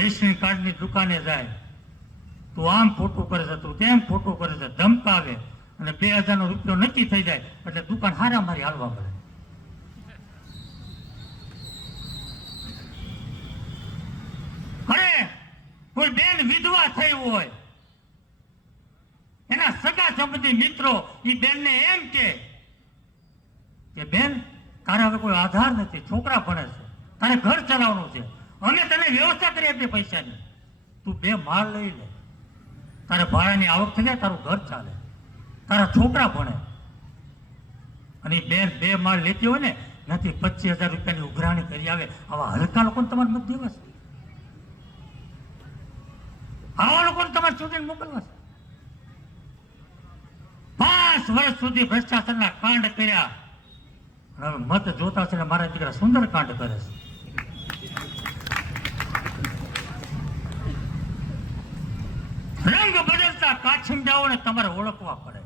Ration કાર્ડની દુકાને જાય, તું આમ ખોટું કરે છે, તું તેમ ખોટું કરે છે, ધમકાવે અને 2000 રૂપિયો નક્કી થઈ જાય એટલે દુકાન હારા મારી હાલવા પડે. અરે કોઈ બેન વિધવા થઈ હોય, એના સગા સંબંધી મિત્રો એ બેનને એમ કે બેન તારે હવે કોઈ આધાર નથી, છોકરા ભણે છે, તારે ઘર ચલાવવાનું છે, અમે તને વ્યવસ્થા કરી આપીએ પૈસાની, તું 2 માળ લઈ લે, તારે ભાડાની આવક થઈ જાય, તારું ઘર ચાલે, તારા છોકરા ભણે. અને બેન 2 માળ લેતી હોય ને નથી 25,000 રૂપિયાની ઉઘરાણી કરી આવે. આવા હલકા લોકોને તમારે નથી દેવા છે, આવા લોકોને તમારે ચૂંટણી મોકલવા છે. 5 વર્ષ સુધી ભ્રષ્ટાચારના કાંડ કર્યા, હવે મત જોતા છે મારા દીકરા સુંદર કાંડ કરે છે. રંગ બદલતા કાછિંડાઓને તમારે ઓળખવા પડે.